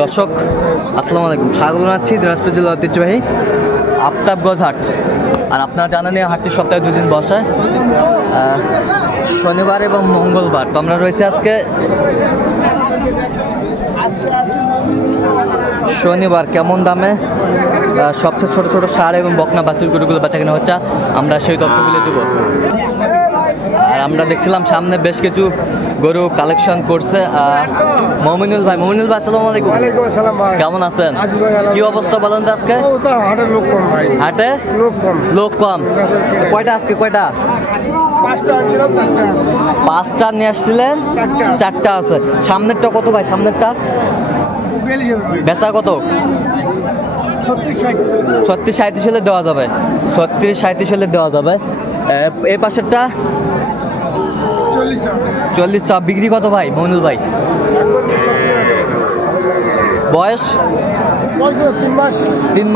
দর্শক আসসালামু আলাইকুম, স্বাগত জানাচ্ছি দিনাজপুর জেলার ঐতিহ্যবাহী আফতাবগঞ্জ হাট। আর আপনারা জানেন এই হাটটি সপ্তাহে 2 দিন বসে, শনিবার এবং মঙ্গলবার। তো আমরা রয়েছে আজকে শনিবার। কেমন দামে সবচেয়ে ছোট ছোট ষাঁড় এবং বকনা বাছুর গরুগুলো বেচা কেনা হচ্ছে, আমরা সেই তথ্যগুলো দেবো। আর আমরা দেখছিলাম সামনে বেশ কিছু গরু কালেকশন করছে মমিনুল ভাই। মমিনুল ভাই আসসালামু আলাইকুম। ওয়ালাইকুম আসসালাম ভাই। কেমন আছেন? কি অবস্থা বলেন তো আজকে? হাটে লোক কম ভাই। হাটে লোক কম। কয়টা আজকে কয়টা? 5টা আনছিলাম, 4টা আছে। 5টা নিয়ে আসছিলেন, 4টা আছে। সামনেরটা কত ভাই? সামনেরটা বেচা কত? 36-37 হলে দেওয়া যাবে। 36-37 হলে দেওয়া যাবে। এই পাশেরটা 40। বিক্রি কত ভাই মমিনুল ভাই? বয়স 3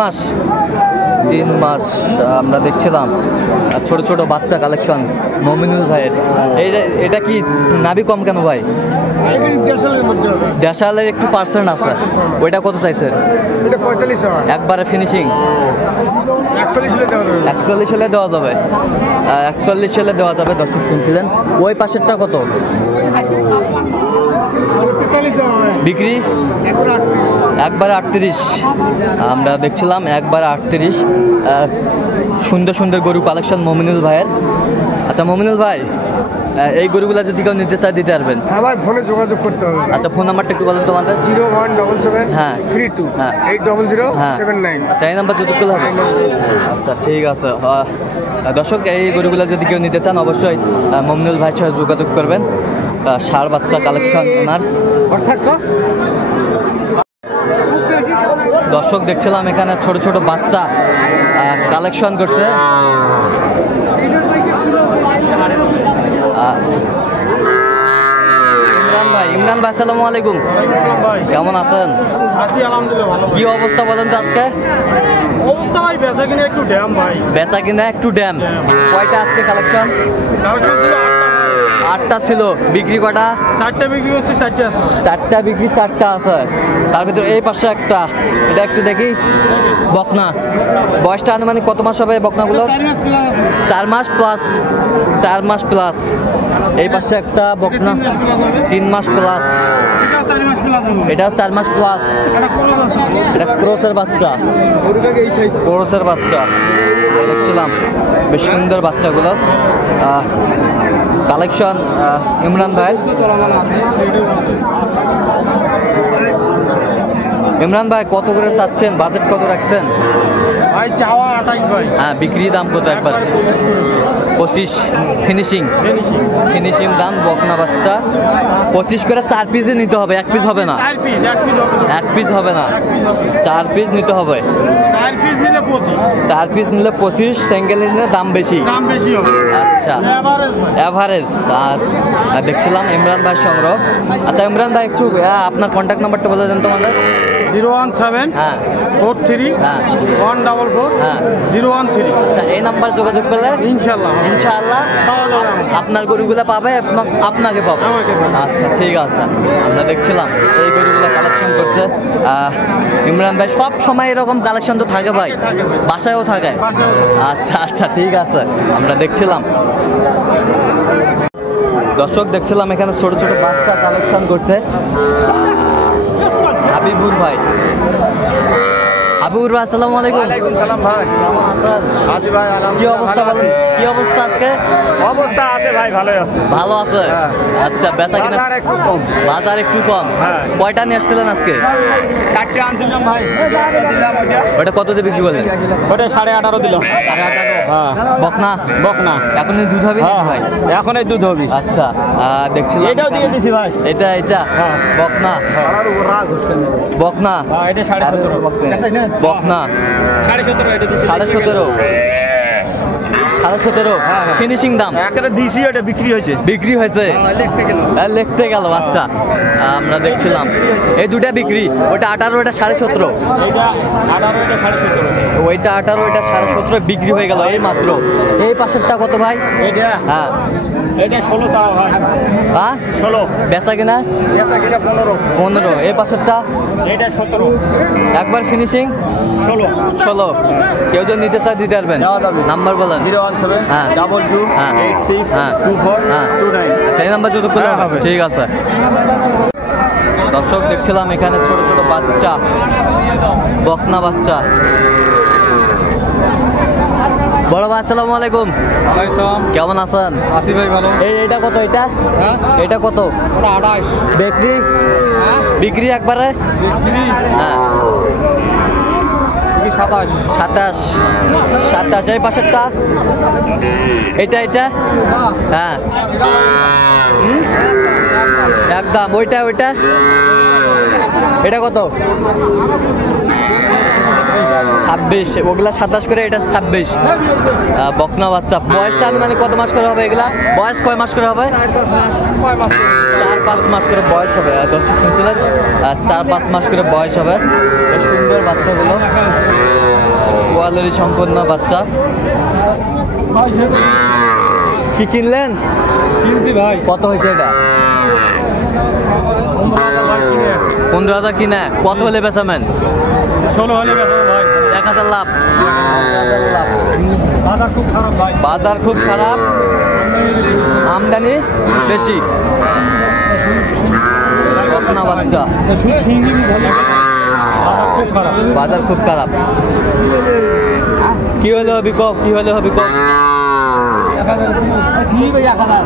মাস। আমরা দেখছিলাম ছোট ছোট বাচ্চা কালেকশন মমিনুল ভাইয়ের। এটা কি নাভি কম কেন ভাই? দেশালের একটু পার্সেন্ট আছে। ওইটা কত চাইছে? একবারে ফিনিশিং 41 হলে দেওয়া যাবে। 41 হলে দেওয়া যাবে। দর্শক শুনছিলেন। ওই পাশেরটা কত বিক্রি? একবারে 38। আমরা দেখছিলাম একবারে 38। সুন্দর সুন্দর গরু কালেকশন মমিনুল ভাইয়ের। আচ্ছা মমিনুল ভাই, এই গরুগুলা যদি কেউ নিতে চায় দিতে পারবেন? আমার ফোনে যোগাযোগ করতে হবে। আচ্ছা ফোন নাম্বারটা একটু বলেন তোমাদের। 0177 হ্যাঁ 32 হ্যাঁ 80079। আচ্ছা এই নাম্বার যোগাযোগ করলে হবে? আচ্ছা ঠিক আছে। দর্শক এই গরুগুলা যদি কেউ নিতে চান অবশ্যই মমিনুল ভাইয়ের সাথে যোগাযোগ করবেন। ষাঁড় বাচ্চা কালেকশন ওনার। দর্শক দেখছিলাম এখানে ছোট ছোট বাচ্চা কালেকশন করছে। ইমরান ভাই আসসালামু আলাইকুম। কেমন আছেন? কি অবস্থা বলেন তো আজকে? অবস্থা ভাই বেচা কিনা একটু ড্যাম ভাই। বেচা কিনা একটু ড্যাম। কয়টা আজকে কালেকশন? 8টা ছিল। বিক্রি কটা? 4টা বিক্রি হচ্ছে, 4টা আছে। 4টা বিক্রি, 4টা আছে। তার ভিতরে এই পাশে একটা, এটা একটু দেখি। বকনা বয়সটা আনুমানিক কত মাস হবে বকনাগুলো? 4 মাস প্লাস। 4 মাস প্লাস। এই পাশে একটা বকনা 3 মাস প্লাস। এটা 4 মাস প্লাস। এটা ক্রসের বাচ্চা। ক্রসের বাচ্চা দেখছিলাম, বেশ সুন্দর বাচ্চাগুলো কালেকশন ইমরান ভাই। ইমরান ভাই কত করে চাচ্ছেন? বাজেট কত রাখছেন ভাই? চাওয়া 28 ভাই। হ্যাঁ বিক্রি দাম কত? একবার 25। ফিনিশিং দাম বকনা বাচ্চা 25 করে। 4 পিসে নিতে হবে, 1 পিস হবে না। 1 পিস হবে না, 4 পিস নিতে হবে। 4 পিস নিলে 25, সিঙ্গেল নিলে দাম বেশি হবে। আচ্ছা এভারেজ। আর দেখছিলাম ইমরান ভাই সংগ্রহ। আচ্ছা ইমরান ভাই একটু আপনার কন্ট্যাক্ট নাম্বারটা বলে দেন তোমাদের। 017 হ্যাঁ 43 হ্যাঁ 144 হ্যাঁ 013। আচ্ছা এই নাম্বার যোগাযোগ করলে ইনশাআল্লাহ আপনার গরুগুলো পাবে, আপনাকে পাবে। আচ্ছা ঠিক আছে। আমরা দেখছিলাম এই গরুগুলো কালেকশন করছে ইমরান ভাই। সব সময় এরকম কালেকশন তো থাকে ভাই, বাসায়ও থাকে। আচ্ছা আচ্ছা ঠিক আছে। আমরা দেখছিলাম দর্শক, দেখছিলাম এখানে ছোট ছোট বাচ্চা কালেকশন করছে হাবিবুর ভাই। হাবিবুর ভাই আসসালামু আলাইকুম। ওয়ালাইকুম সালাম ভাই। আজি ভাই কি অবস্থা বলেন? কি অবস্থা আজকে? অবস্থা আছে ভাই, ভালোই আছে। ভালো আছে। আচ্ছা বেচা কিনা বাজার একটু কম। বাজার একটু কম। কয়টা নিয়ে আসছিলেন আজকে? 4টা আনছিলাম ভাই। ওটা কত দিয়ে বিক্রি করলেন? ওটা 18.5 দিলাম। 18.5। হ্যাঁ বকনা এখন এই দুধ হবে ভাই? এখন এই দুধ হবে। আচ্ছা দেখছিলাম এটাও দিয়ে দিছি ভাই। এটা বকনা। বকনা এটা 17.5 বকনা 17.5 এটা দিছি। 17.5 ফিনিশিং দাম একটা দিছি, এটা বিক্রি হয়েছে। লিখতে গেল। আচ্ছা আমরা দেখছিলাম এই দুটা বিক্রি। ওটা 18, ওটা 17.5। ওইটা 18, ওইটা 17.5 বিক্রি হয়ে গেল এই মাত্র। এই পাশেরটা কত ভাই? এটা হ্যাঁ এটা 16 চাওয়া ভাই। হ্যাঁ 16 বেচা কিনা বেচা কিনা 15। 15। এই পাশেরটা এটা 17। একবার ফিনিশিং 16। 16। কেউ যদি নিতে চায় দিতে পারবেন। দেওয়া যাবে। নাম্বার বলেন। 017 হ্যাঁ। 22 হ্যাঁ। 86 হ্যাঁ। 24 হ্যাঁ। 29। সেই নাম্বার যোগাযোগ করলে হ্যাঁ, হবে। হবে। ঠিক আছে। দর্শক দেখছিলাম এখানে ছোট ছোট বাচ্চা, বকনা বাচ্চা। বড় ভাই আসসালামু আলাইকুম, কেমন আছেন? আসি ভাই ভালো। এটা কত? এটা হ্যাঁ এটা কত? ওটা 28। বিক্রি হ্যাঁ বিক্রি একবারে? বিক্রি হ্যাঁ 27। 27। 27। এই পাশেরটা এটা এটা হ্যাঁ একদম। ওইটা ওইটা এটা কত? 26। ওগুলা 27 করে, এটা 26। বকনা বাচ্চা। বয়সটা মানে কত মাস করে হবে এগুলা? বয়স কয় মাস করে হবে? 4-5 মাস করে বয়স হবে। দর্শক শুনছিলেন 4-5 মাস করে বয়স হবে। বেশ সুন্দর বাচ্চাগুলো, কোয়ালিটি সম্পন্ন বাচ্চা। কি কিনলেন? কিনছি ভাই। কত হয়েছে এটা? 15,000 কিনে। কত হলে বেচাবেন? 16 হলে বেচবো ভাই। 1,000 লাভ। বাজার খুব খারাপ ভাই। বাজার খুব খারাপ, আমদানি বেশি। বকনা বাচ্চা, বাজার খুব খারাপ। বাজার খুব খারাপ। কি হলে হবে কম? কি হলে হবে কম? কি ভাই 1000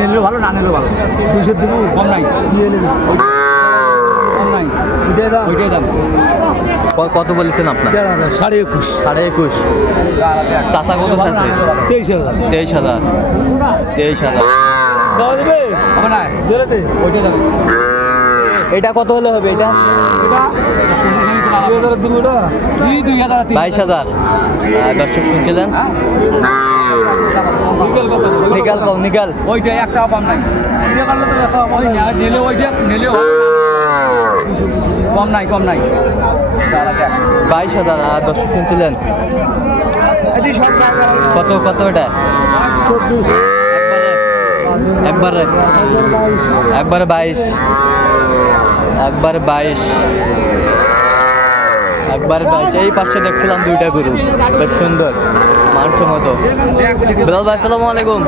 নিলে ভালো, না নিলে ভালো। 200 দেবো, কম নাই। কম নাই, ওইটাই দাম। কত বলেছেন আপনার? 21.5। 21.5। চাষা কত চাষে? 23,000। 23,000। 23,000। দেওয়া দেবে? হবে না, দিলে ওইটাই দাম। এটা কত হলে হবে? এটা 2000 দেবো। ওটা 2000। 22,000। দর্শক শুনছিলেন। নিকাল কম, নিকাল। ওইটা একটাও কম নাই। ওই না নিলে ওইটা নিলে কম নাই, কম নাই। 22,000। দর্শক শুনছিলেন। কত কত এটা? একবারে একবারে 22। একবারে 22। একবারে 22। এই পাশে দেখছিলাম দুইটা গরু, বেশ সুন্দর মানসম্মত। বিলাল ভাই আসসালামু আলাইকুম,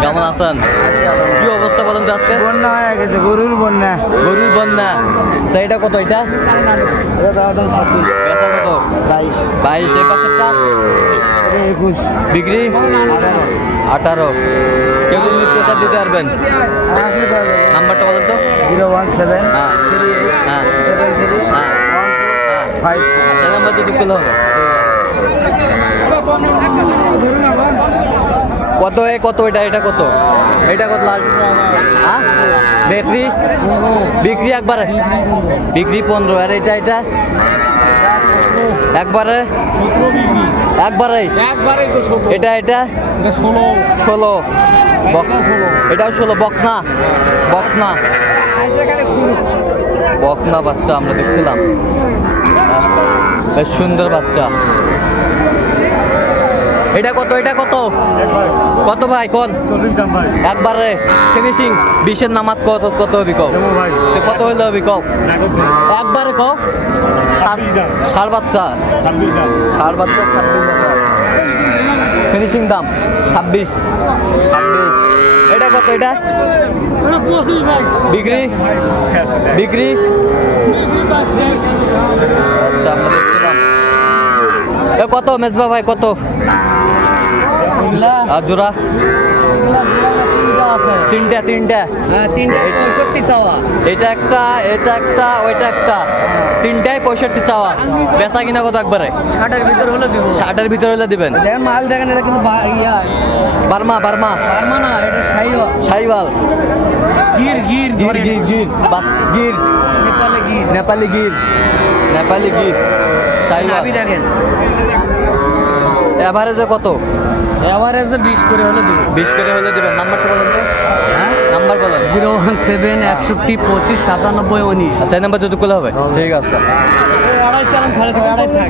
কেমন আছেন? কি অবস্থা বলেন তো আজকে? বন্যা হয়ে গেছে, গরুর বন্যা। গরুর বন্যা। তা এটা কত? এটা বেচা কত? 22। এই পাশেরটা 21। বিক্রি 18। কেউ যদি নিতে দিতে পারবেন। নাম্বারটা বলেন তো। 017 হ্যাঁ 38 হ্যাঁ 73 হ্যাঁ 5। আচ্ছা, নাম্বার যদি পেলে হবে। কত কত এটা? এটা কত? এটা কত? লাল হ্যাঁ বিক্রি বিক্রি একবারে বিক্রি 15। আর এটা এটা একবারে একবারে এটা এটা 16। এটাও 16। বকনা বকনা বকনা বাচ্চা আমরা দেখছিলাম, বেশ সুন্দর বাচ্চা। এটা কত? এটা কত? কত ভাই কোন? একবারে ফিনিশিং 20-এর নামাজ কত কত হবে কও? কত হইলে হবে কও? একবারে কও। ষাড় বাচ্চা, ষাড় বাচ্চা 26,000। ফিনিশিং দাম 26। এটা কত? এটা বিক্রি বিক্রি আচ্ছা আমরা দেখছিলাম। কত মেজবা ভাই কত? আর জোড়া তিনটা তিনটা 65 চাওয়া। এটা একটা, এটা একটা, ওইটা একটা, তিনটাই 65 চাওয়া। বেচা কিনা কত? একবারে 60-এর ভিতরে হলে দিব। 60-এর ভিতরে হলে দিবেন। মাল দেখেন, এটা কিন্তু বার্মা বার্মা না, এটা শাইওয়াল গির গির গির গির গির গির নেপালি গির নেপালি গির শাইওয়াল। দেখেন এভারেজে কত? এভারেজে 20 করে হলে দিব। 20 করে হলে দিবেন। নাম্বারটা বলুন তো। হ্যাঁ নাম্বার নাম্বার বলেন। 017 61 25 97 19। আচ্ছা এই নাম্বার যোগাযোগ করলে হবে। ঠিক আছে। আড়াই চালান 3.5 আড়াই থাক।